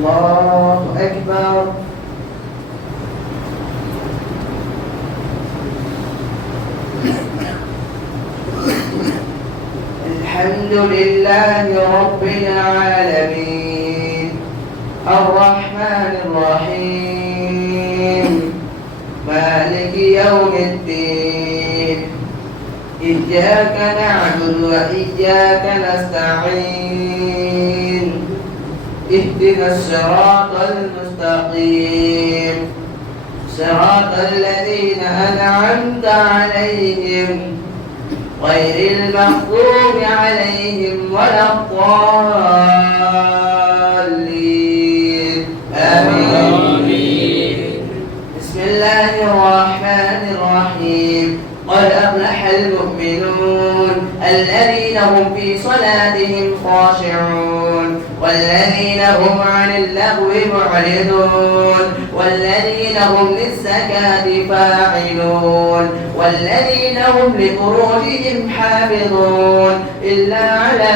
الله أكبر. الحمد لله رب العالمين الرحمن الرحيم مالك يوم الدين إياك نعبد وإياك نستعين اهدنا الصراط المستقيم صراط الذين أنعمت عليهم غير المغضوب عليهم ولا الضالين آمين. بسم الله الرحمن الرحيم قد أفلح المؤمنون الذين هم في صلاتهم خاشعون والذين هم عن اللغو معرضون والذين هم للزكاة فاعلون والذين هم لفروجهم حافظون إلا على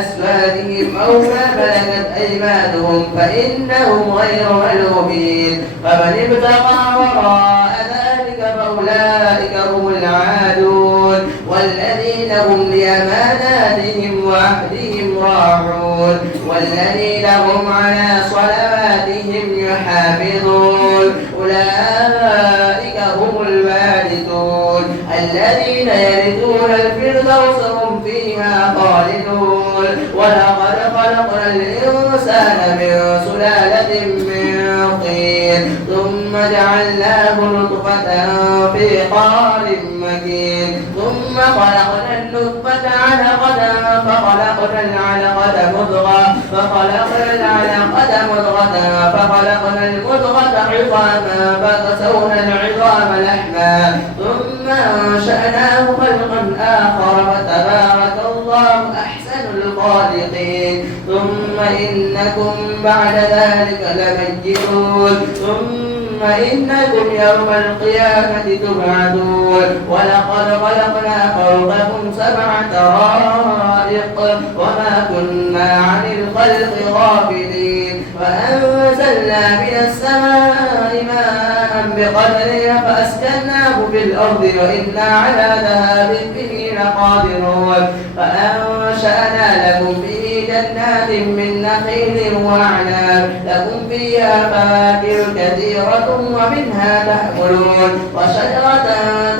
أزواجهم أو ما ملكت أيمانهم فإنهم غير ملومين فمن ابتغى وراء ذلك فأولئك هم العادون والذين هم لأماناتهم وعهدهم راعون والذين هم على صلواتهم يحافظون أولئك هم الوارثون الذين يرثون الفردوس هم فيها خالدون ولقد خلقنا الإنسان من سلالة من طين ثم جعلناه نطفة في قرار مكين ثم خلقنا النطفة علقة فخلقنا العلقة مضغة فخلقنا المضغة عظاما فكسونا العظام لحما ثم أنشأناه خلقا آخر فتبارك الله أحسن الخالقين ثم إنكم بعد ذلك لميتون ثم إنكم يوم القيامة تبعثون ولقد خلقنا فوقكم 7 طرائق وما كنا عن الخلق غافلين وأنزلنا من السماء ماء بقدر فأسكناه في الأرض وإنا على ذهاب به لقادرون فأنشأنا لكم به جنات من نخيل وأعناب لكم فيها فواكه كثيرة ومنها تأكلون وشجرة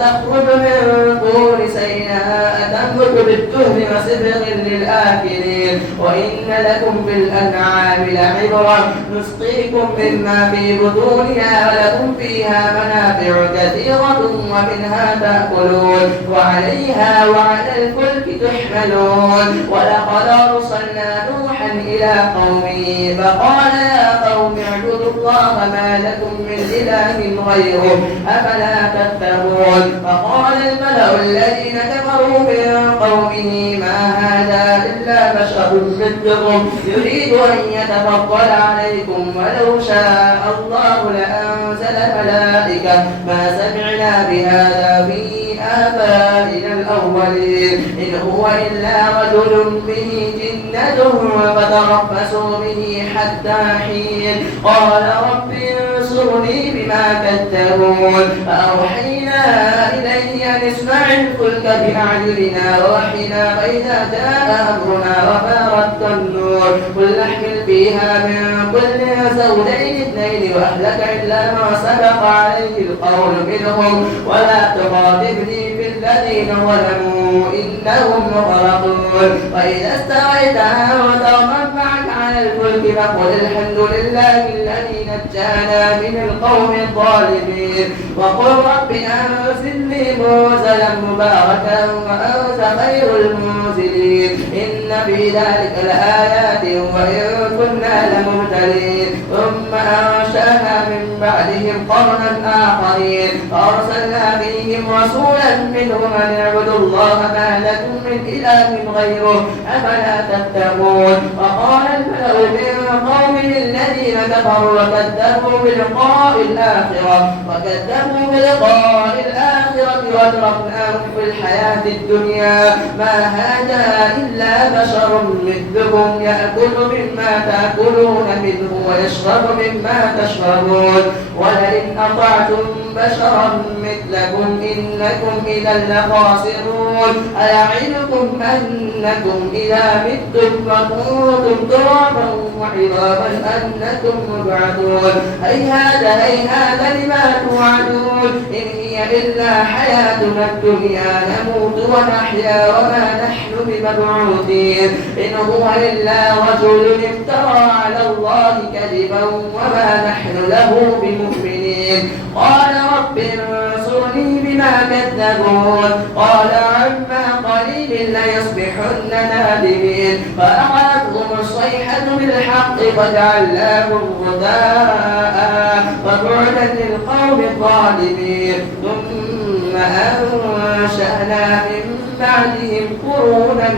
تخرج من طور سيناء تنبت بالدهن وصبغ للآكلين وإن لكم في الأنعام لعبرة نسقيكم مما في بطونها ولكم فيها منافع كثيرة ومنها تأكلون وعليها وعلى الفلك تحملون ولقد أرسلنا نوحا إلى قومه فقال يا قوم اعبدوا الله ما لكم من إله غيره أفلا تتقون فقال الملأ الذين كفروا من قومه ما هذا إلا بشر مثلكم يريد أن يتفضل عليكم ولو شاء الله لأنزل ملائكة ما سمعنا بهذا في آبائنا الأولين إن هو إلا رجل به جنة فتربصوا به حتى حين قال رب انصرني بما كذبون فأوحينا إليه أن اصنع الفلك بأعيننا ووحينا فإذا جاء أمرنا وفارت النور قل احمل فيها من كل زوجين 2 وأهلك إلا ما سبق عليه القول منهم ولا تخاطبني في الذين ظلموا إنهم مغرقون وإذا استويت أنت ومن معك على الفلك فقل الحمد لله الذي نجانا من القوم الظالمين وقل رب أنزلني منزلا مباركا وأنت خير المنزلين إن في ذلك لآيات وإن كنا لمبتلين ثم أنشأنا من بعدهم قرنا آخرين فأرسلنا فيهم رسولا منهم أن اعبدوا الله ما لكم من إله غيره أفلا تتقون وقال الملأ من قومه الذين كفروا وكذبوا بلقاء الآخرة وتركناهم في الحياة الدنيا ما هذا إلا بشر مثلكم يأكل مما تأكلون منه ويشرب مما تشربون ولئن أطعتم بشرا مثلكم إنكم إذا لخاسرون أيعدكم أنكم إذا متم وكنتم ترابا وعظاما أنكم مبعثون هيهات لما توعدون إن هي إلا حياتنا الدنيا نموت ونحيا وما نحن بمبعوثين إن هو إلا رجل افترى على الله كذبا وما نحن له بمؤمنين قال رب انصرني بما كذبون قال عما قليل ليصبحن نادمين فأخذتهم الصيحة بالحق فجعلناهم غثاء وبعدا للقوم الظالمين ثم أنشأنا من بعدهم قرونا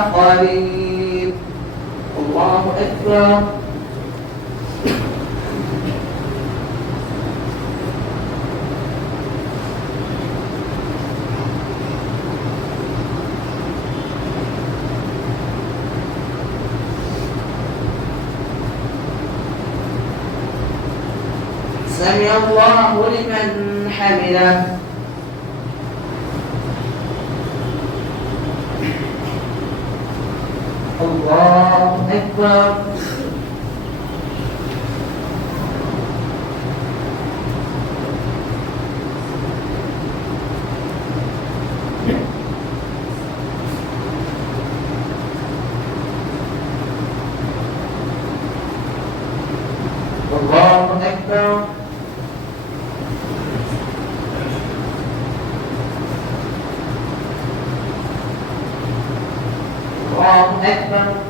آخرين الله أكبر سمع الله لمن حمده الله أكبر الله أكبر الله أكبر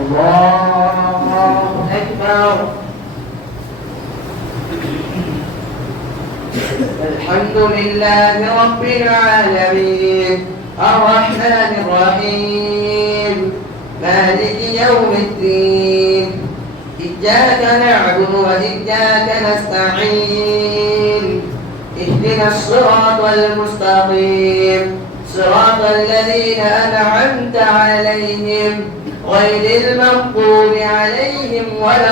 الله أكبر الحمد لله رب العالمين الرحمن الرحيم مالك يوم الدين إياك نعبد وإياك نستعين اهدنا الصراط المستقيم صراط الذين أنعمت عليهم غير المغضوب عليهم ولا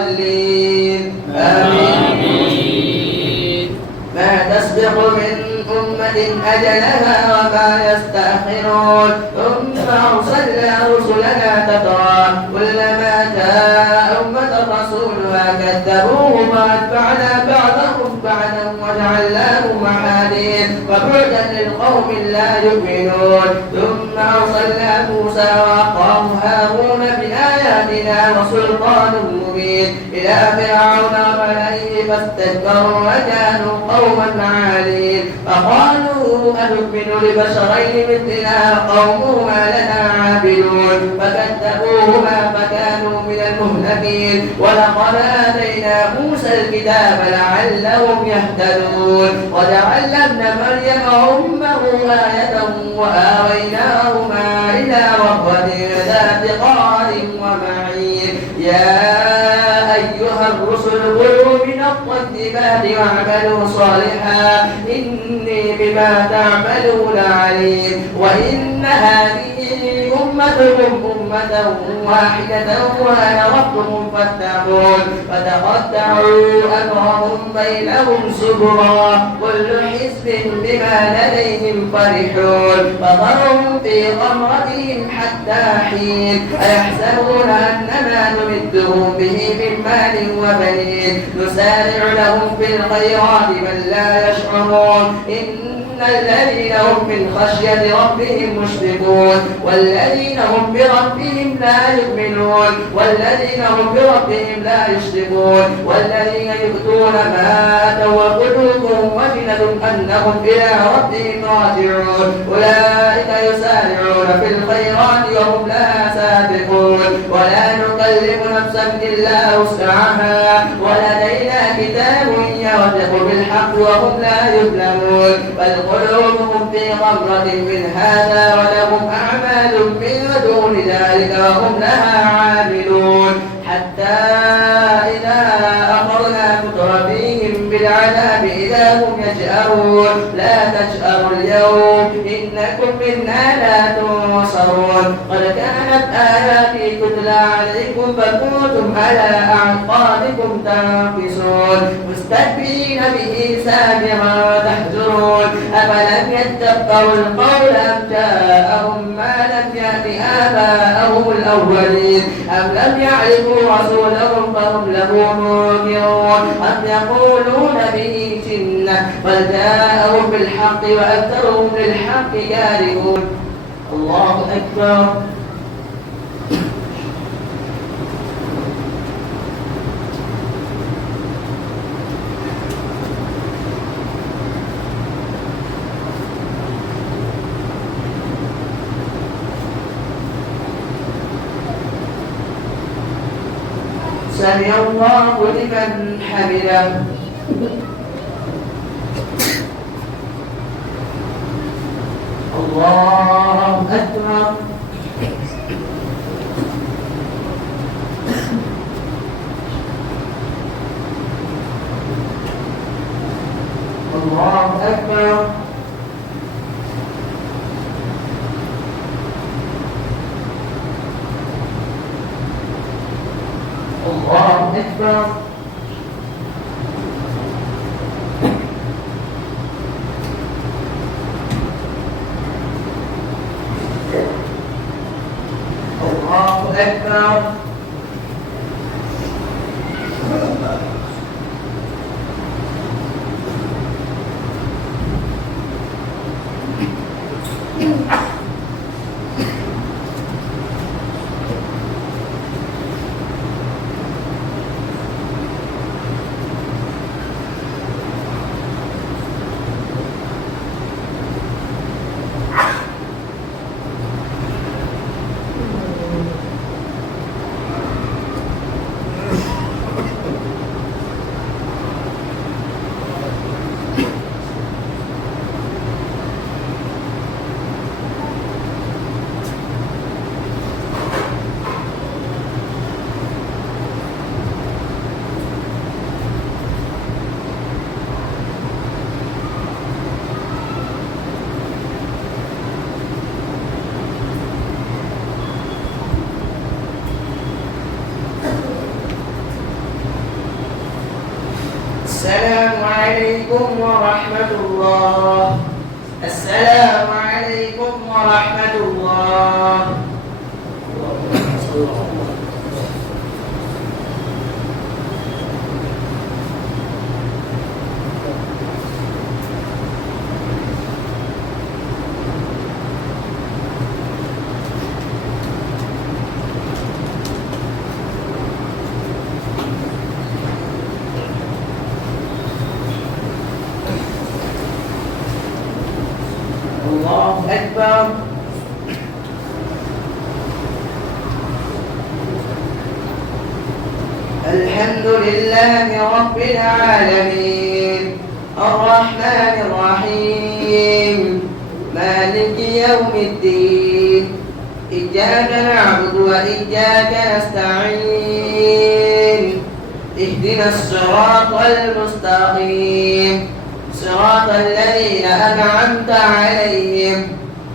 الضالين آمين ما تسبق من أمة أجلها وما يستأخرون ثم أرسلنا رسلنا تترى كلما جاء أمة رسولها كذبوه فأتبعنا بعضهم بعدا وجعلناهم أحاديث وبعدا للقوم لا يؤمنون ثم أرسلنا موسى وأخاه هارون بآياتنا وسلطان مبين إلى فرعون وملئه فاستكبروا وكانوا قوما عالين فقالوا أنؤمن لبشرين مثلنا قومهما لنا عابدون فكذبوهما فكانوا من المهلكين ولقد آتينا موسى الكتاب لعلهم يهتدون وجعلنا ابن مريم أمه آية وآويناهما إلى ربوة ذات قرار ومعين يا أيها الرسل كلوا من الطيبات واعملوا صالحا إني بما تعملون عليم وإن هذه أمتكم أمة واحدة وأنا ربكم فاتقون فتقطعوا أمرهم بينهم زبرا كل حزب بما لديهم فرحون فذرهم في غمرتهم حتى حين أيحسبون أنما نمدهم به من مال وبنين نسارع لهم في الخيرات بل لا يشعرون إن الذين هم من خشية ربهم مشفقون والذين هم بربهم لا يؤمنون والذين هم بربهم لا يشركون والذين يؤتون ما آتوا وقلوبهم وجلة أنهم إلى ربهم راجعون أولئك يسارعون في الخيرات وهم لا سابقون نكلف نفسا إلا وسعها ولدينا كتاب ينطق بالحق وهم لا يظلمون بل قلوبهم في غمرة من هذا ولهم أعمال من دون ذلك وهم لها عاملون حتى إذا أخذنا مترفيهم بالعذاب إذا هم يجأرون لا تجأروا اليوم إنكم منا لا تنصرون قد كانت آياتي تتلى عليكم فكنتم على أعقابكم تنكصون مستكبرين به سامرا تحجرون أفلم يتدبروا القول أم جاءهم ما لم يأت آباءهم الأولين أم لم يعرفوا رسولهم فهم له منكرون أم يقولون به جنة بل جاءهم بالحق وأكثرهم للحق كارهون الله أكبر سمع الله لمن حمده الله أكبر الله أكبر الله أكبر الله أكبر السلام عليكم ورحمة الله السلام عليكم ورحمة الله الله أكبر الحمد لله رب العالمين الرحمن الرحيم مالك يوم الدين إياك نعبد وإياك نستعين اهدنا الصراط المستقيم صراط الذين أنعمت عليهم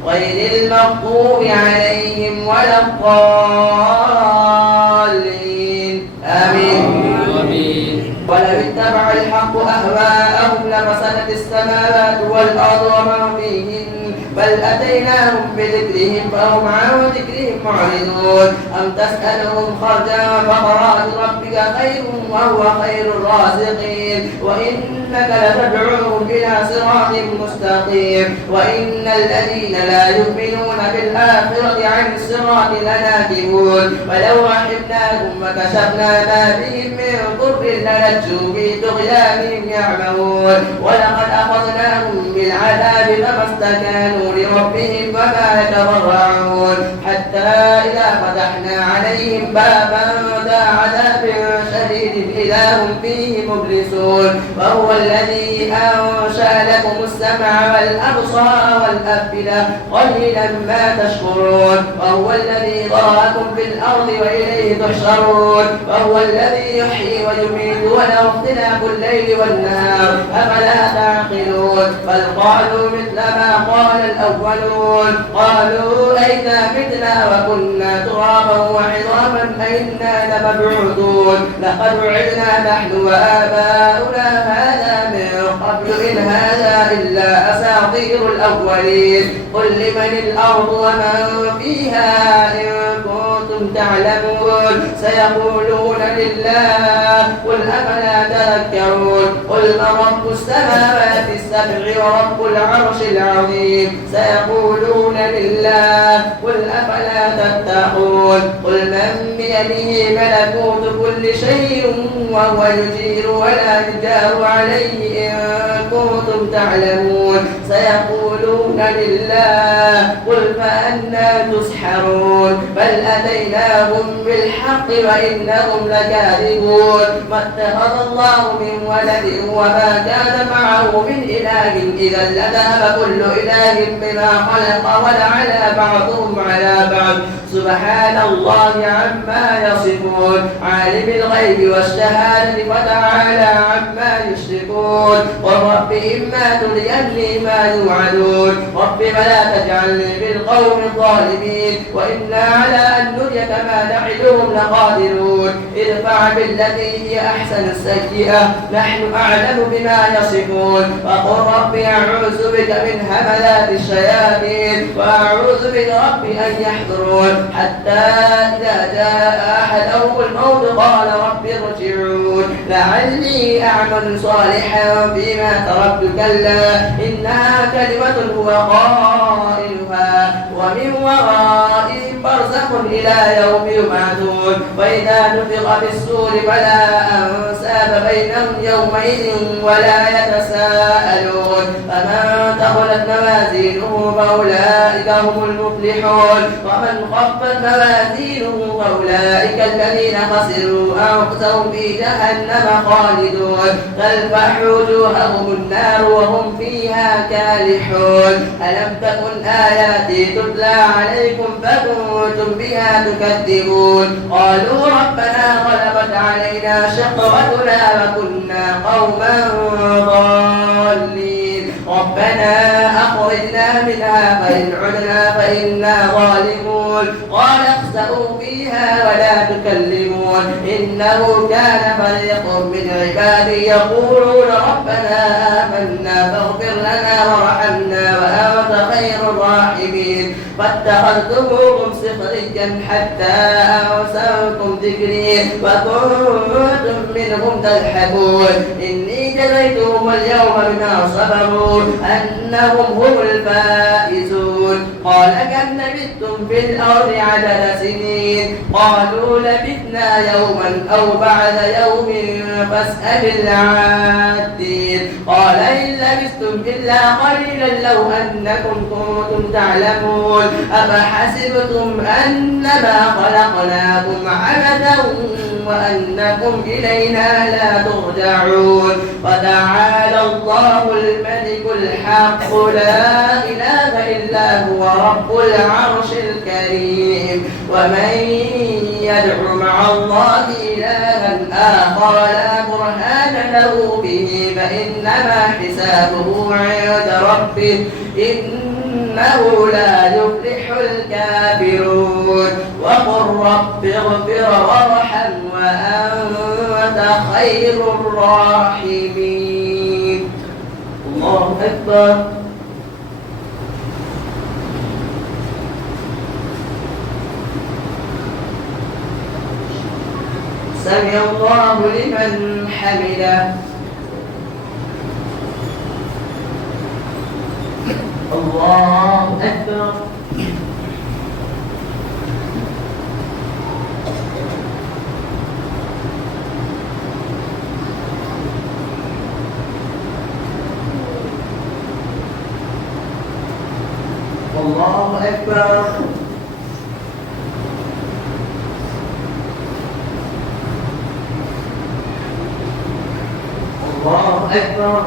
غير المغضوب عليهم ولا الضالين آمين ولو اتبع الحق أهواءهم لفسدت السماوات والأرض ومن فيهن بل أتيناهم بذكرهم فهم عن ذكرهم معرضون أم تسألهم خرجا فخراج ربك خير وهو خير الرازقين وإنك لتدعوهم إلى صراط مستقيم وإن الذين لا يؤمنون بالآخرة عن الصراط لناكبون ولو رحمناهم وكشفنا ما بهم من ضر للجوا في طغيانهم يعمهون ولقد أخذناهم بالعذاب فما استكانوا لربهم وما يتضرعون حتى إذا فتحنا عليهم بابا إذا هم فيه مبلسون وهو الذي أنشأ لكم السمع والأبصار والأفئدة قليلا ما تشكرون وهو الذي ذرأكم في الأرض وإليه تحشرون وهو الذي يحيي ويميت وله اختلاف الليل والنهار أفلا تعقلون بل قالوا مثل ما قال الأولون قالوا أئذا متنا وكنا ترابا وعظاما أئنا لمبعوثون لقد وعدنا نحن وآباؤنا هذا من قبل إن هذا إلا أساطير الأولين قل لمن الأرض ومن فيها إن كنتم تعلمون سيقولون لله قل أفلا تذكرون قل من رب السماوات السبع ورب العرش العظيم سيقولون لله قل أفلا تتقون قل من بيده ملكوت كل شيء وهو يجير ولا يجار عليه إن كنتم تعلمون سيقولون لله قل فأنى تسحرون بل أتيناهم بالحق وإنهم لكاذبون ما اتخذ الله من ولد وما كان معه من إله إذا لذهب كل إله بما خلق ولعلى بعضهم على بعض سبحان الله عما يصفون عالم الغيب والشهادة فتعالى عما يشركون والرب إما تريني ما يوعدون رب فلا تجعلني بالقوم الظالمين وإنا على أن نريك ما نعدهم لقادرون ادفع بالتي هي أحسن السيئة نحن أعلم بما يصفون وقل رب أعوذ بك من همذات الشياطين وأعوذ بك رب أن يحضرون حتى إذا جاء أحدهم الموت قال رب ارجعون لعلي أعمل صالحا فيما تركت كلا إنها كلمة هو قائلها ومن ورائهم برزخ إلى يوم يبعثون وإذا نفخ في الصور فلا أنساب بينهم يومئذ ولا يتساءلون فمن ثقلت موازينه فأولئك هم المفلحون ومن خفت موازينه فأولئك الذين خسروا أنفسهم في جهنم خالدون تلفح وجوههم النار وهم فيها كالحون ألم تكن آياتي تتلى عليكم فكنتم بها تكذبون قالوا ربنا غلبت علينا شقوتنا وكنا قوما ضالين ربنا أخرجنا منها فإن عدنا فإنا ظالمون قال اخسئوا فيها ولا تكلمون إنه كان فريق من عبادي يقولون ربنا آمنا فاغفر لنا وارحمنا وأنت خير الراحمين فاتخذتموهم سخريا حتى أنسوكم ذكري وكنتم منهم تضحكون إني جزيتهم اليوم بما صبروا أنهم هم الفائزون قال كم لبثتم في الأرض عدد سنين قالوا لبثنا يوما أو بعد يوم فاسأل العادين قال إن لبثتم إلا قليلا لو أنكم كنتم تعلمون أفحسبتم أنما خلقناكم عبثا وأنكم إلينا لا ترجعون فتعالى الله الملك الحق لا إله إلا هو رب العرش الكريم ومن يدع مع الله إلها آخر لا برهان له به فإنما حسابه عند ربه إنه لا يفلح الكافرون وقل رب اغفر وارحم وأنت خير الراحمين الله أكبر سمع الله لمن حمده الله أكبر الله أكبر أكبر.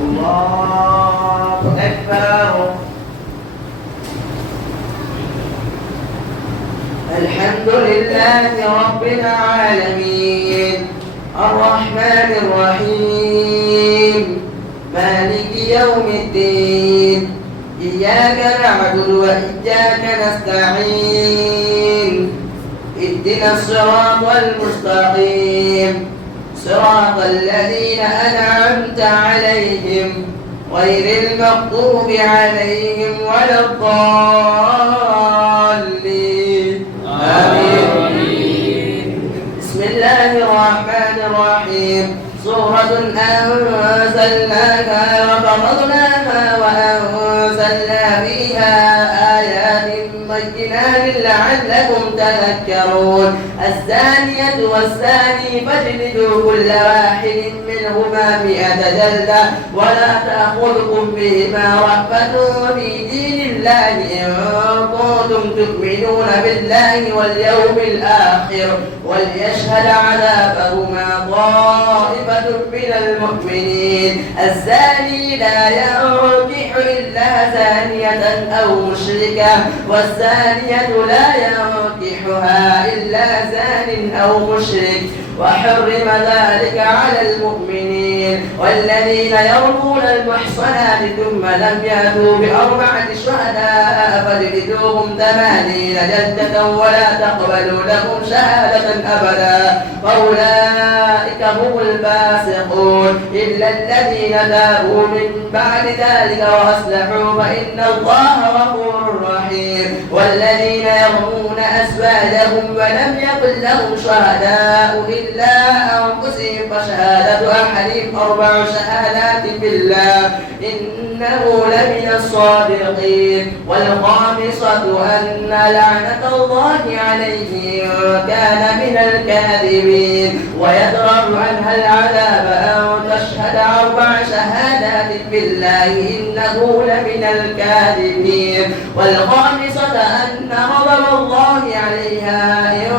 الله أكبر. الحمد لله رب العالمين الرحمن الرحيم مالك يوم الدين إياك نعبد وإياك نستعين اهدنا الصراط المستقيم صراط الذين أنعمت عليهم غير المغضوب عليهم ولا الضالين آمين. بسم الله الرحمن الرحيم. سورة أنزلناها وفرضناها وأنزلنا فيها آيات بينات لعلكم تذكرون. الزانية والزاني فاجلدوا كل واحد منهما 100 جلدة ولا تأخذكم بهما رأفة في دين الله إن كنتم تؤمنون بالله واليوم الآخر وليشهد عذابهما طائفة من المؤمنين. الزاني لا ينكح إلا زانية أو مشركة والزانية لا ينكحها إلا زان أو مشرك وحرم ذلك على المؤمنين. والذين يرمون المحصنات ثم لم يأتوا ب4 شهداء فاجلدوهم 80 جلدة ولا تقبلوا لهم شهادة أبدا فأولئك هم الفاسقون إلا الذين تابوا من بعد ذلك وأصلحوا فإن الله غفور رحيم. والذين يرمون أزواجهم ولم يكن لهم شهداء إلا أنفسهم فشهادة أحدهم 4 شهادات بالله إنه لمن الصادقين. والخامسة أن لعنة الله عليه إن كان من الكاذبين ويدرأ عنها العذاب أن تشهد 4 شهادات بالله إنه لمن الكاذبين. والخامسة أن غضب الله عليها إن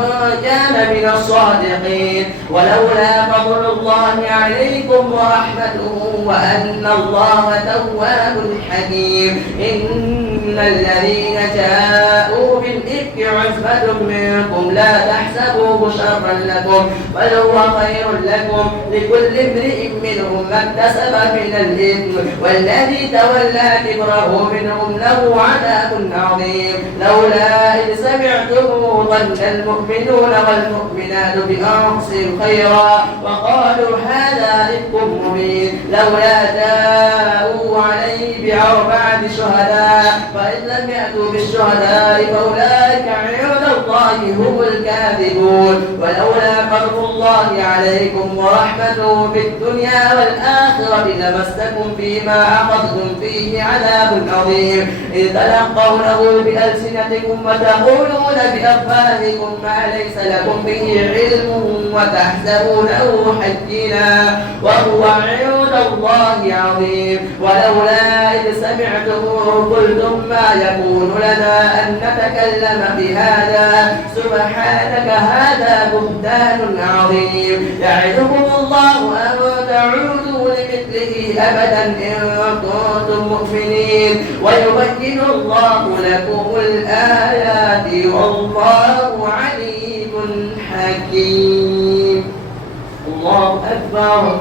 كان من الصادقين. ولولا فضل الله عليكم ورحمته وأن الله تواب حكيم. إن الذين جاءوا بالإفك عصبة منكم لا تحسبوه شرا لكم بل هو خير لكم لكل امرئ منهم ما اكتسب من الإثم والذي تولى كبره منهم له عذاب عظيم. لولا إذ سمعتموه ظن المؤمنون والمؤمنات بأنفسهم خيرا وقالوا هذا إفك مبين لولا جاءوا عليه ب4 شهداء فإن لم يأتوا بالشهداء فأولئك عند الله هم الكاذبون. ولولا فضل الله عليكم ورحمته في الدنيا والآخرة لمسكم فيما أخذتم فيه عذاب عظيم إذ تلقونه بألسنتكم وتقولون بأفواهكم ما ليس لكم به علم وتحسبونه هينا وهو عند الله عظيم. ولولا إذ سمعتموه قلتم ما يكون لنا أن نتكلم بهذا سبحانك هذا بهتان عظيم. يعدكم الله أن تعودوا لمثله أبدا إن كنتم مؤمنين ويبين الله لكم الآيات والله عليم حكيم. الله أكبر.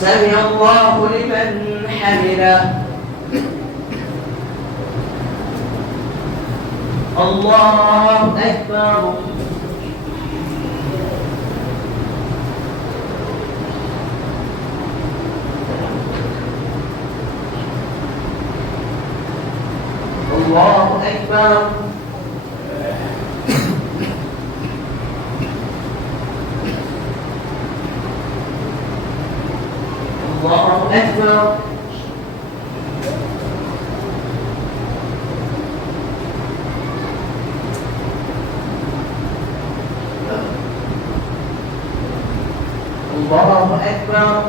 سمع الله لمن حمده. الله أكبر. الله أكبر. الله أكبر. أكبر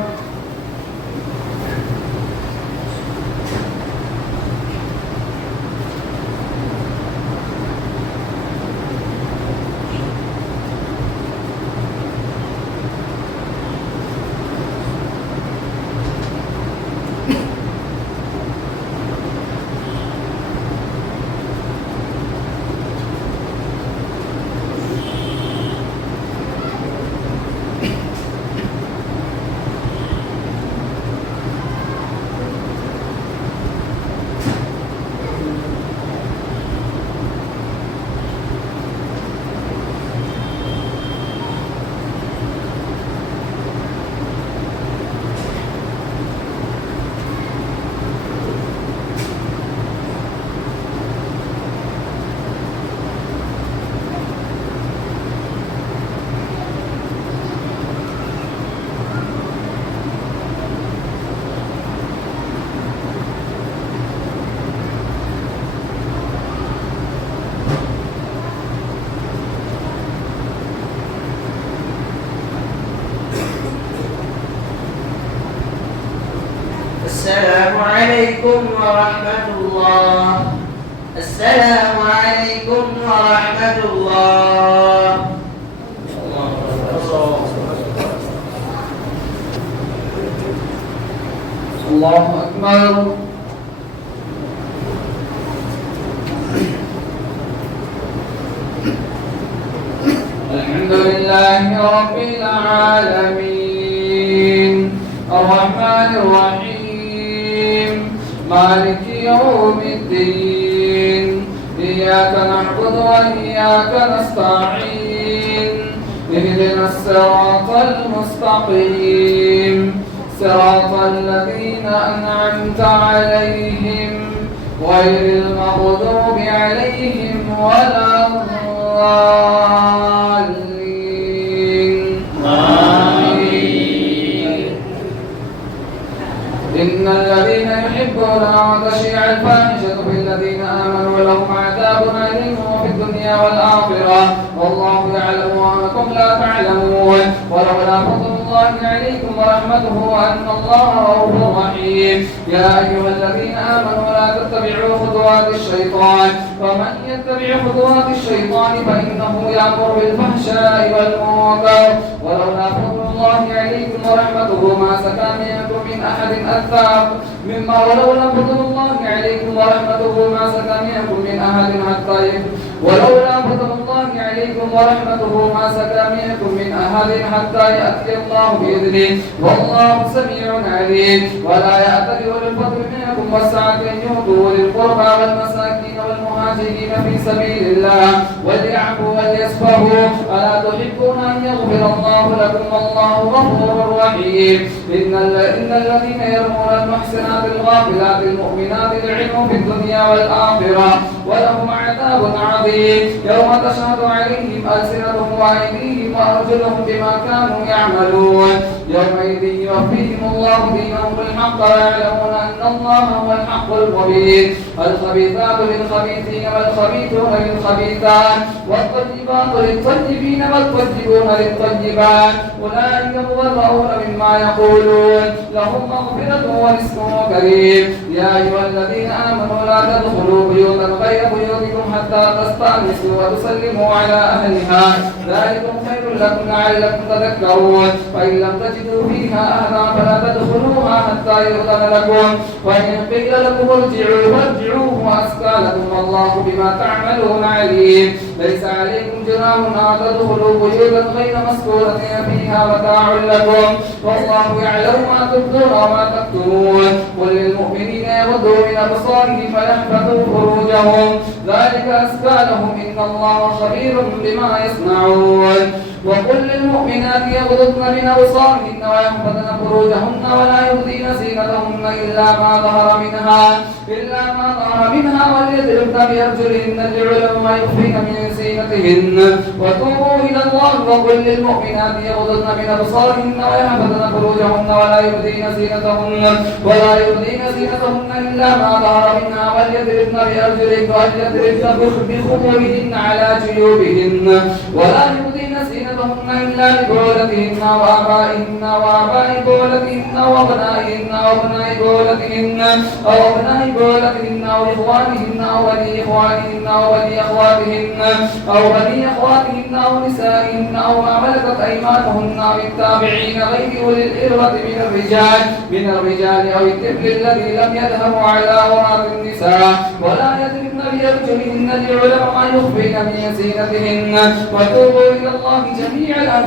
السلام عليكم ورحمة الله. السلام عليكم ورحمة الله. الله أكبر. الحمد لله رب العالمين الرحمن الرحيم مالك يوم الدين إياك نعبد وإياك نستعين اهدنا الصراط المستقيم صراط الذين أنعمت عليهم غير المغضوب عليهم ولا الضالين آمين. إن الذين يحبون أن تشيع الفاحشة في الذين آمنوا لهم عذاب أليم في الدنيا والآخرة والله يعلم وأنكم لا تعلمون ولولا فضل الله عليكم ورحمته وأن الله رؤوف رحيم. يا أيها الذين آمنوا لا تتبعوا خطوات الشيطان ومن يتبع خطوات الشيطان فإنه يأمر بالفحشاء والمنكر ولولا فضل الله عليكم ورحمته ما سكن منكم من أحد أثاب ولولا فضل الله عليكم ورحمته ما سكن منكم من أحد ولولا فضل الله عليكم ورحمته ما سكن منكم من أحد حتى يأتي الله بإذنه والله سميع عليم. ولا يأتل أولي الفضل منكم والسعة أن يؤتوا أولي القربى والمساكين والمهاجرين في سبيل الله وليعفوا وليصفحوا ألا تحبون أن يغفر الله لكم والله غفور رحيم. إن الذين يرمون المحسنات الغافلات المؤمنات لعنوا في الدنيا والآخرة ولهم عذاب عظيم يوم تشهد عليهم ألسنتهم وأيديهم وأرجلهم بما كانوا يعملون يومئذ يوفيهم الله دينهم بالحق ويعلمون أن الله هو الحق المبين. الخبيثات للخبيثين والخبيثون للخبيثات والطيبات للطيبين والطيبون للطيبات أولئك مبرؤون مما يقولون لهم مغفرة ورزق كريم. يا أيها الذين آمنوا لا تدخلوا بيوتا غير بيوتكم حتى تستأنسوا وتسلموا على أهلها ذلكم خير لكم لعلكم تذكرون. فإن لم تجدوا فيها أهلا فلا تدخلوها حتى يؤذن لكم وإن قيل لكم ارجعوا فارجعوا وأزكى لكم والله بما تعملون عليم. ليس عليكم جناح أن تدخلوا بيوتا غير مسكونة فيها متاع لكم والله يعلم ما تبدون وما تكتمون. قل للمؤمنين يغضوا من أبصارهم ويحفظوا فروجهم ذلك أزكى لهم إن الله خبير بما يصنعون. وقل للمؤمنات يغضضن من أبصارهن ويحفظن فروجهن ولا يبدين زينتهن إلا ما ظهر منها وليضربن بأرجلهن ليعلم ما يخفين من زينتهن وتوبوا إلى الله. وقل للمؤمنات يغضضن من أبصارهن ويحفظن فروجهن ولا يبدين زينتهن إلا ما ظهر منها وليضربن بأرجلهن بخمورهن على جيوبهن ولا يبدين زينتهن زينتهن إلا لبعولتهن وآباء بعولتهن وأبنائهن وأبناء بعولتهن أو أبناء بعولتهن أو إخوانهن أو بني إخوانهن أو بني أخواتهن أو نسائهن أو ما ملكت أيمانهن أو التابعين غير أولي الإربة من الرجال أو الطفل الذي لم يظهروا على عورات النساء ولا يضربن بأرجلهن ليعلم ما يخفين من زينتهن وتوبوا إلى الله جميعا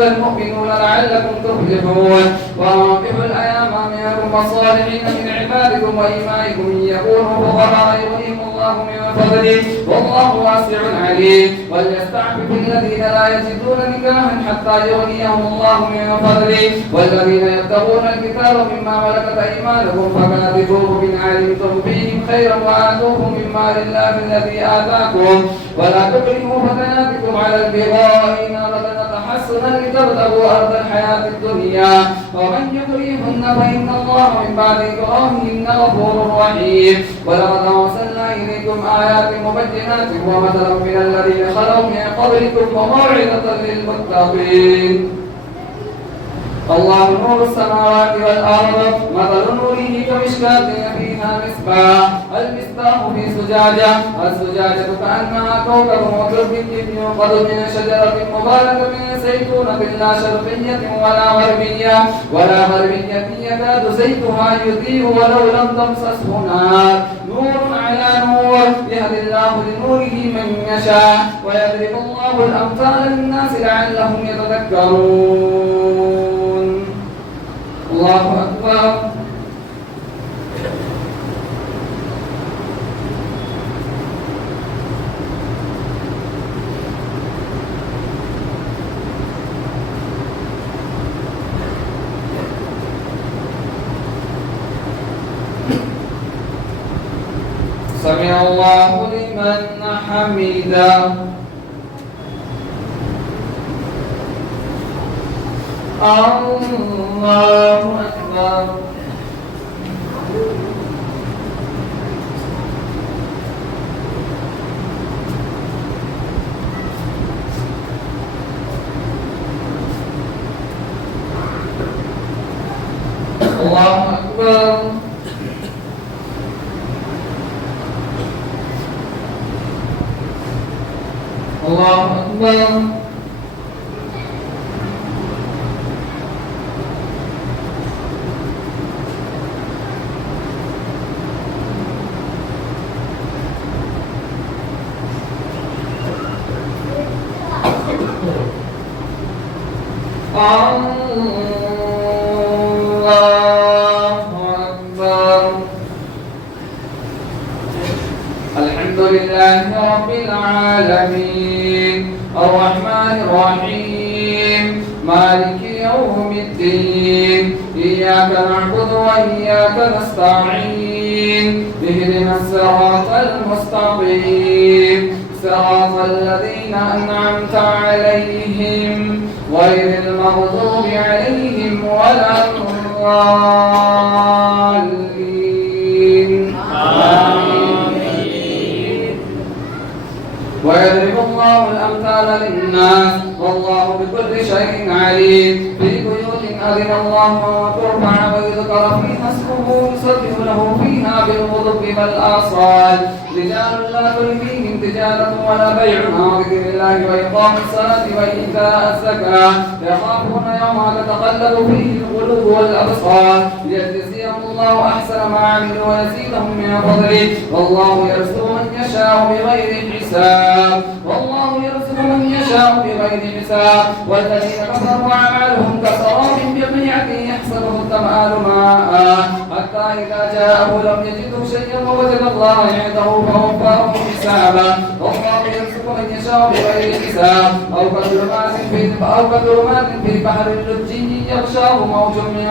أيها المؤمنون لعلكم تفلحون وأنكحوا الأيام منكم والصالحين من عبادكم وإمائكم إن يكونوا فقراء يغنيهم الله من فضله والله واسع عليم وليستعفف الذين لا يجدون نكاحا حتى يغنيهم الله من فضله والذين يبتغون الكتاب مما ملكت أيمانكم فكاتبوه إن علمتم فيهم خيرا وآتوهم من مال الله الذي آتاكم ولا تكرهوا فتياتكم على البغاء إن أردنا تحسنا لتبتغوا أرض الحياة الدنيا ومن يكرهن فإن الله من بعد إكراههن غفور رحيم ولقد أرسلنا إليكم آيات مبينات ومثلا من الذين خلوا من قبلكم وموعظة للمتقين الله نور السماوات والأرض مثل نوره كمشكاة فيها المصباح في زجاجة الزجاجة كأنها كوكب دري يوقد من شجرة مباركة زيتونة لا شرقية ولا غربية يكاد زيتها يضيء ولو لم تمسسه نار نور على نور يهدي الله لنوره من يشاء ويضرب الله الأمثال للناس لعلهم يتذكرون الله أكبر سمع الله لمن حمده الله أكبر الله أكبر الله أكبر الحمد لله رب العالمين الرحمن الرحيم مالك يوم الدين إياك نعبد وإياك نستعين اهدنا الصراط المستقيم صراط الذين أنعمت عليهم غير المغضوب عليهم ولا الضالين ويضرب الله الأمثال للناس والله بكل شيء عليم في بيوت أذن الله ترفع ويذكر فيها اسمه يسبح له فيها بالغدو والآصال رجال لا تلهيهم تجارة ولا بيع عن ذكر الله وإقام الصلاة وإيتاء الزكاة يخافون يوما تتقلب فيه القلوب والأبصار ليجزيهم الله أحسن ما عملوا ويزيدهم من فضله والله يرزق من يشاء بغير حساب والذين كفروا أعمالهم كسراب بقيعة يحسبه الظمآن ماء حتى إذا جاءه لم يجده شيئا ووجد الله عنده فوفاه حسابا والله يرزق من يشاء بغير حساب أو كظلمات في البحر اللجي يغشاه موج من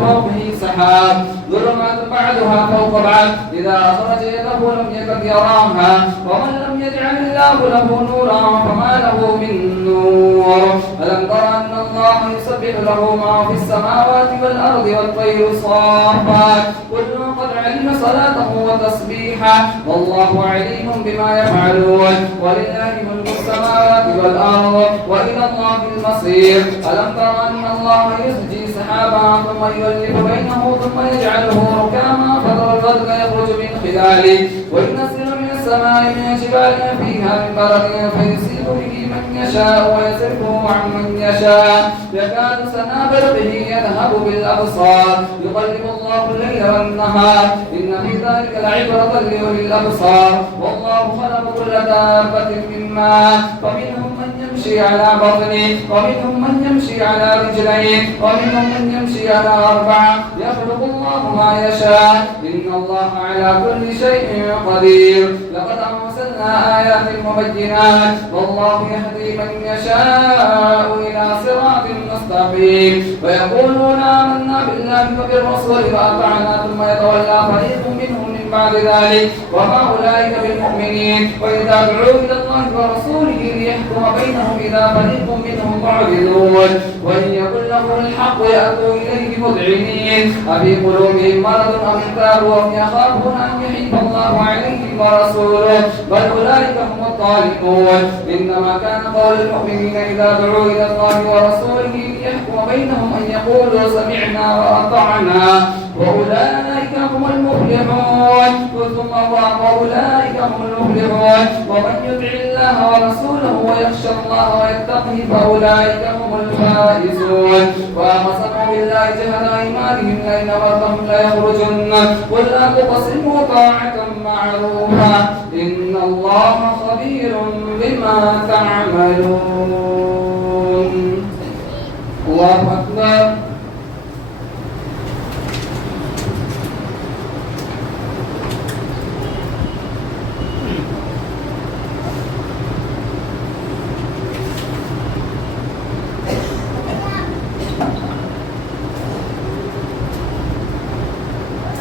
فوقه سحاب ظلمات بعدها فوق بعد إذا أخرج يده لم يكد يراها ومن لم يجعل الله له نورا فما له من نور ألم تر أن الله يسبح له ما في السماوات والأرض والطير صافات كل قد علم صلاته وتسبيحه والله عليم بما يفعلون ولله ملك السماوات والأرض وإلى الله المصير ألم تر أن الله يسجي سحابا ثم يؤلف بينه ثم يجعله ركاما فترى الودق يخرج من خلاله وينزل من السماء من جبال فيها من برد فيصيب به من يشاء ويصرفه عن من يشاء يكاد سنا برقه يذهب بالأبصار يقلب الله الليل والنهار إن في ذلك لعبرة لأولي الأبصار والله خلق كل دابة من ماء فمنهم من يمشي على بطنه ومنهم من يمشي على رجلين ومنهم من يمشي على أربعة يخلق الله ما يشاء إن الله على كل شيء قدير لقد أرسلنا آيات مبينات والله يهدي من يشاء إلى صراط مستقيم ويقولون آمنا بالله وبالرسول وأطعنا ثم يتولى فريق منهم من بعد ذلك وما أولئك بالمؤمنين وإذا دعوا إلى الله ورسوله ليحكم بينهم إذا فريق منهم معرضون وإن يكن لهم الحق يأتوا إليه مذعنين أفي قلوبهم مرض أم ارتابوا أم يخافون أن يحيف الله عليهم ورسوله بل أولئك هم الظالمون إنما كان قول المؤمنين إذا دعوا إلى الله ورسوله ليحكم بينهم أن يقولوا سمعنا وأطعنا وأولئك هم المفلحون ثم وأولئك هم المفلحون ومن يطع الله ورسوله ويخشى الله ويتقه فأولئك هم الفائزون وأقسموا بالله جهد أيمانهم لئن أمرتهم ليخرجن قل لا تقسموا طاعة معروفة إن الله خبير بما تعملون. الله أكبر.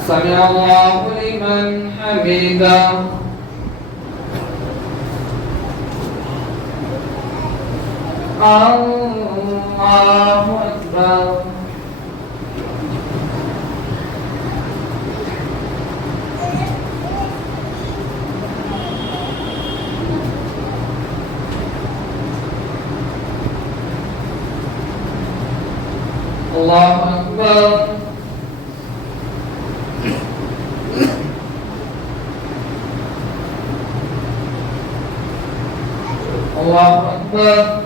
سمع الله لمن حمده. الله أكبر. الله أكبر. الله أكبر.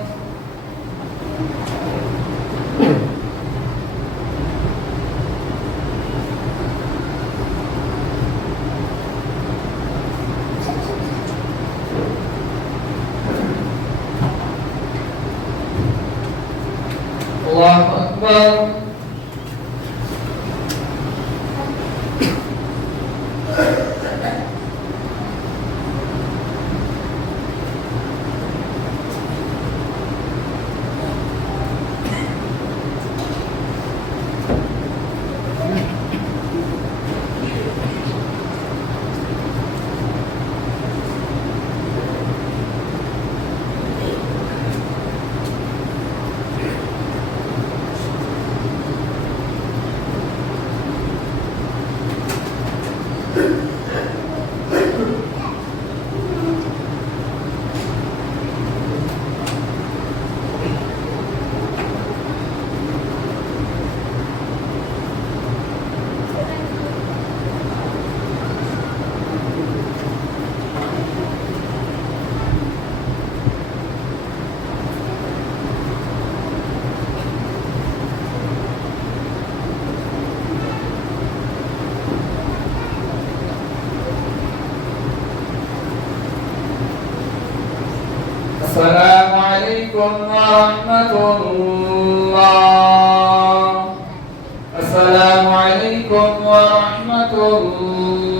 الله أكبر. السلام عليكم ورحمة الله. السلام عليكم ورحمة الله.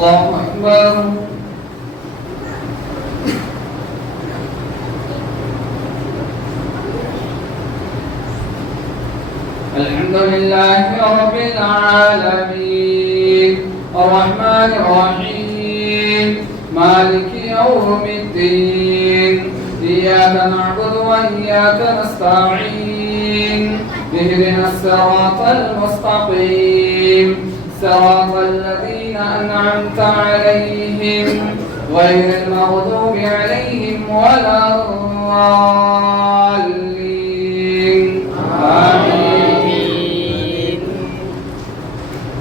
الله أكبر. الحمد لله رب العالمين الرحمن الرحيم مالك يوم الدين إياك نعبد وإياك نستعين اهدنا الصراط المستقيم صراط الذين أنعمت عليهم غير المغضوب عليهم ولا الضالين آمين.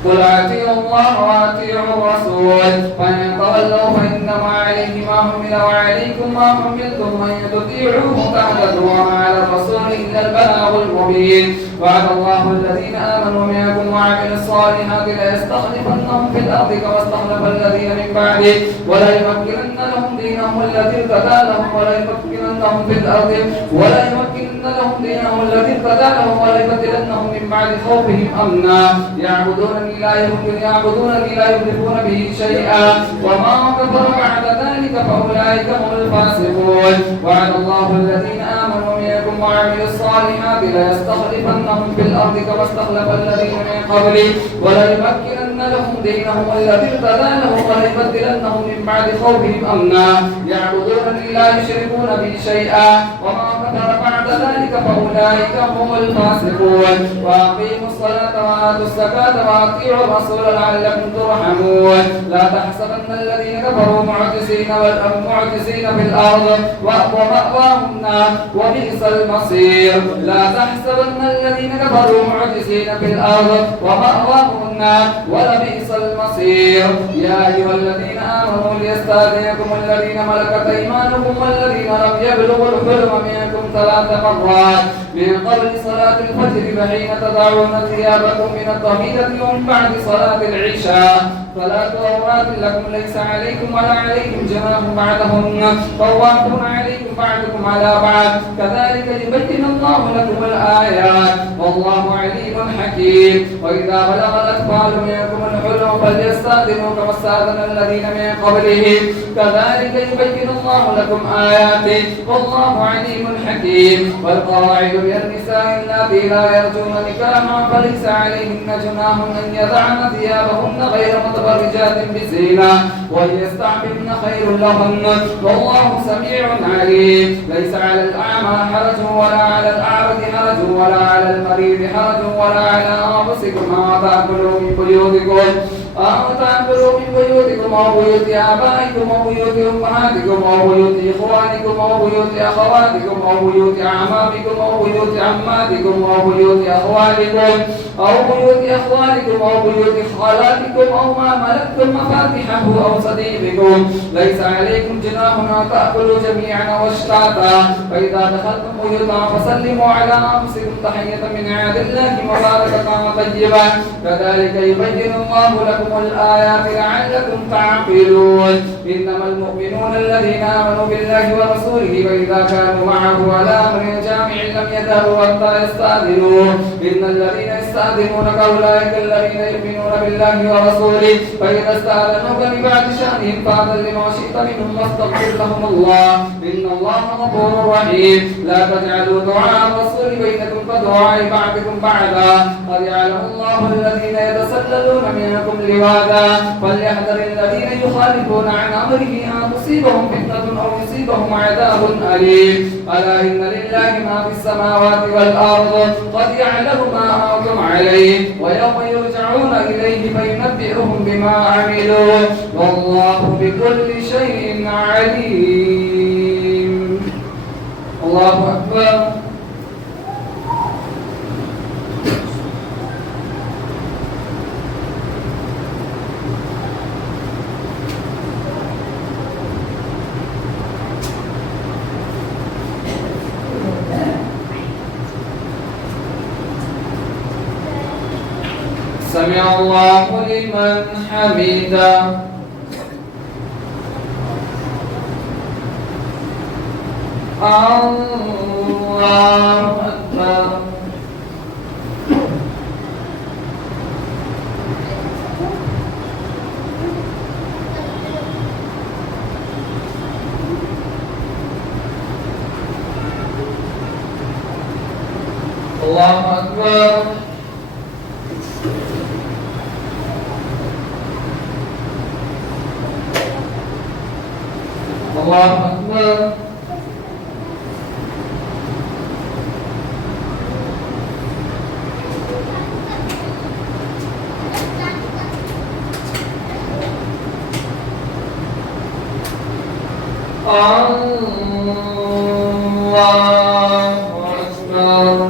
قل أطيعوا الله وأطيعوا الرسول فإن تولوا فإنما عليه ما حمل وعليكم ما حملتم وإن تطيعوه تهتدوا وما على الرسول إلا البلاغ المبين. وعد الله الذين آمنوا منكم وعملوا الصالحات ليستخلفنهم في الأرض كما استخلف الذين من بعده وليمكنن لهم دينهم الذي ارتدى لهم وليمكننهم في الأرض وليمكنن لهم دينهم الذي ارتدى لهم وليبدلنهم من بعد خوفهم أمنا يعبدونني لا يشركون به شيئا وما كفر بعد ذلك فأولئك هم الفاسقون. وعد الله الذين آمنوا منكم وعملوا الصالحات ليستخلفنهم في الأرض كما استخلف الذين من قبلهم وليمكنن لهم دينهم الذي ارتدى لهم وليبدلنهم من بعد خوفهم أمنا يعبدونني لا يشركون بي شيئا وما كفر بعد ذلك فأولئك هم الفاسقون. وأقيموا الصلاة وآتوا الزكاة وأطيعوا الرسول لعلكم ترحمون. لا تحسبن الذين كفروا معجزين في الأرض ومأواهم النار وبئس المصير. لا تحسبن الذين كفروا معجزين في الأرض ومأواهم النار ولبئس المصير. يا أيها الذين آمنوا ليستأذنكم الذين ملكت أيمانكم والذين لم يبلغوا الحلم منكم 3 مرات من قبل صلاة الفجر فحين تضعون ثيابكم من الظهيرة ومن بعد صلاة العشاء 3 أوقات لكم ليس عليكم ولا عليهم جناح بعدهن طوافون عليكم بعضكم على بعض كذلك يبين الله لكم الآيات والله عليم حكيم. وإذا بلغ الأطفال منكم الحلم فليستأذنوا كما استأذن الذين من قبلهم كذلك يبين الله لكم آياته والله عليم حكيم. والقواعد من النساء اللاتي لا يرجون نكاحا فليس عليهن جناح أن يضعن ثيابهن غير متبرجات بزينة وليستعففن خير لهن والله سميع عليم. ليس على الأعمى حرج ولا على الأعرج حرج ولا على المريض حرج ولا على أنفسكم أن تأكلوا من بيوتكم أو بيوت آبائكم أو بيوت أمهاتكم أو بيوت إخوانكم أو بيوت أخواتكم أو بيوت أعمامكم أو بيوت عماتكم أو بيوت أخوالكم أو بيوت أخوالكم أو بيوت خالاتكم أو ما ملكتم مفاتحه أو صديقكم. ليس عليكم جناح أن تأكلوا جميعا واشتاتا فإذا دخلتم بيوتا فسلموا على أنفسكم تحية من عند الله مباركة طيبة كذلك يبين الله لكم الآيات لعلكم تعقلون. إنما المؤمنون الذين آمنوا بالله ورسوله فإذا كانوا معه على أمر جامع لم يذهبوا حتى يستأذنوه. إن الذين يستأذنونك أولئك الذين يؤمنون بالله ورسوله فإذا استأذنوك لبعض شأنهم فأذن لما شئت منهم واستغفر لهم الله إن الله غفور رحيم. لا تجعلوا دعاء الرسول بينكم كدعاء بعضكم بعضا قد يعلم الله الذين يتسللون منكم لواذا فليحذر الذين يخالفون عن أمره أن تصيبهم فتنة أو يصيبهم عذاب أليم. ألا إن لله ما في السماوات والأرض قد يعلم ما أنتم عليه ويوم يرجعون إليه فينبئهم بما عملوا والله بكل شيء عليم. الله أكبر. سمع الله لمن حمده. الله أكبر. الله أكبر. الله أكبر. الله أكبر.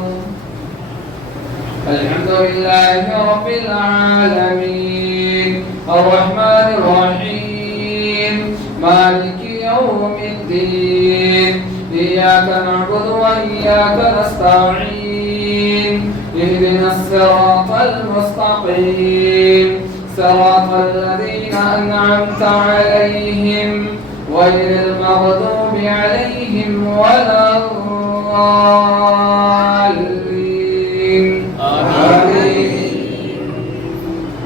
الحمد لله رب العالمين الرحمن الرحيم مالك يوم الدين إياك نعبد وإياك نستعين اهدنا الصراط المستقيم صراط الذين أنعمت عليهم غير المغضوب عليهم ولا الضالين آمين.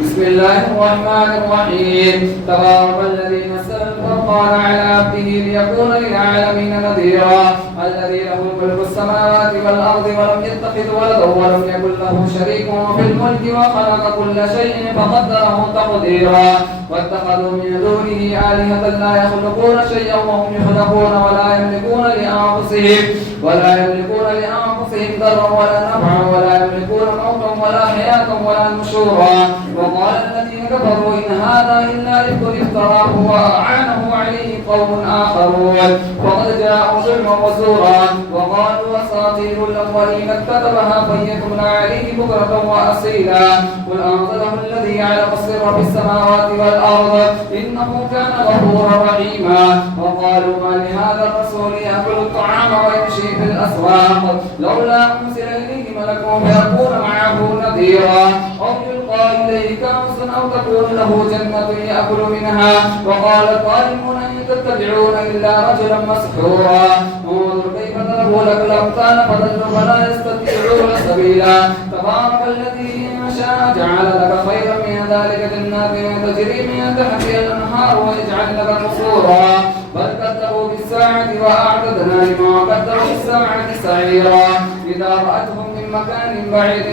بسم الله الرحمن الرحيم تبارك الذي نزل الفرقان على عبده ليكون للعالمين نذيرا الذي له ملك السماوات والأرض ولم يتخذ ولدا ولم يكن له شريك في الملك وخلق كل شيء فقدره تقديرا واتخذوا من دونه آلهة لا يخلقون شيئا وهم يخلقون ولا يملكون لأنفسهم ضرا ولا نفعا ولا يملكون موتا ولا حياة ولا نشورا وقال الذين كفروا إن هذا إلا إفك افتراه وأعانه عليه قوم آخرون وقد جاءوا ظلما وزورا وقالوا أساطير الأولين اكتتبها فليتملى عليه بكرة وأصيلا قل أنزله الذي يعلم السر في السماوات والأرض إنه كان غفورا رحيما وقالوا ما لهذا الرسول يأكل الطعام ويمشي في الأسواق لولا أنزل إليه ملك فيكون معه نذيرا أو يلقى إليه كنز أو تكون له جنة يأكل منها وقال الظالمون إن تتبعون إلا رجلا مسحورا انظر كيف ضربوا لك الأمثال فضلوا فلا يستطيعون سبيلا تبارك الذي إن شاء جعل لك خيرا من ذلك جنات تجري من تحتها الأنهار ويجعل لك قصورا بل كذبوا بالساعة وأعتدنا لما كذبوا بالساعة سعيرا إذا رأتهم من مكان بعيد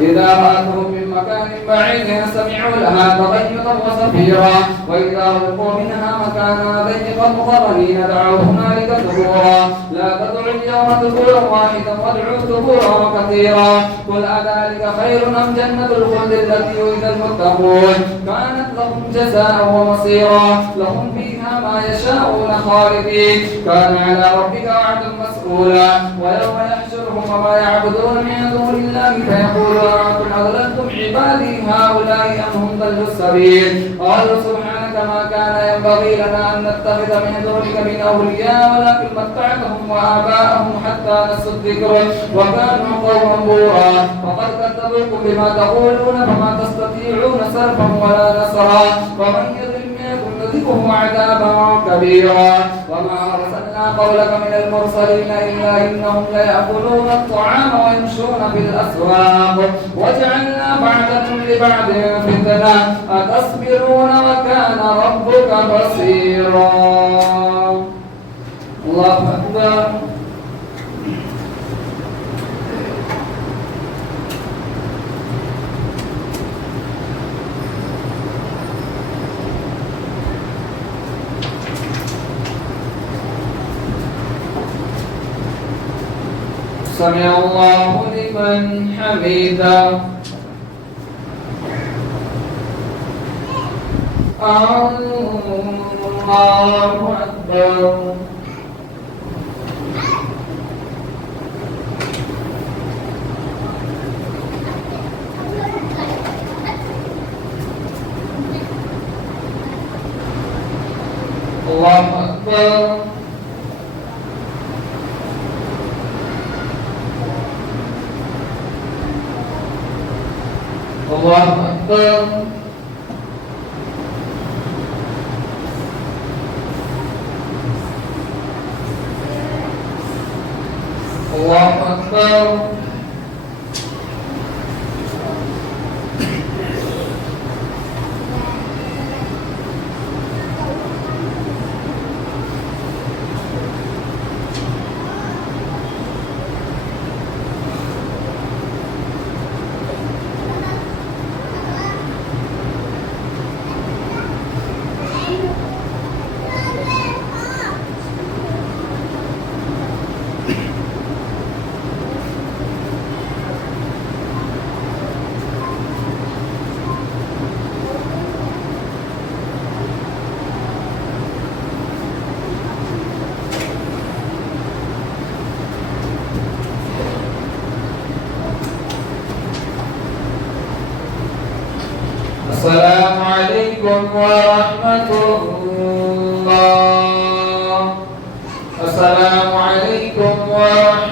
إذا رأتهم من مكان بعيد سمعوا لها تغيظا وزفيرا وإذا ألقوا منها مكانا ضيقا مقرنين دعوا هنالك ثبورا لا تدعوا اليوم ثبورا واحدا وادعوا ثبورا كثيرا قل أذلك خير أم جنة الخلد التي وعد المتقون كانت لهم جزاء ومصيرا لهم فيها ما يشاءون خالدين كان على ربك وعدا مسؤولا ويوم يحشرهم وما يعبدون من دون الله فيقول أنتم أضللتم عبادي هؤلاء أم هم ضلوا السبيل قالوا سبحانك ما كان ينبغي لنا أن نتخذ من دونك من أولياء ولكن متعتهم وآباءهم حتى نسوا الذكر وكانوا قوما بورا وقد كذبوكم بما تقولون فما تستطيعون صرفا ولا نصرا ومن يضل منكم نذقه عذابا كبيرا وما أرسلنا قولك من المرسلين إلا إنهم ليأكلون الطعام ويمشون في الأسواق وجعلنا بعضكم لبعض فتنة أتصبرون وكان ربك بصيرا. الله أكبر. سمع الله لمن حمده. الله أكبر. الله أكبر. الله أكبر. الله أكبر. السلام عليكم ورحمة الله. السلام عليكم ورحمة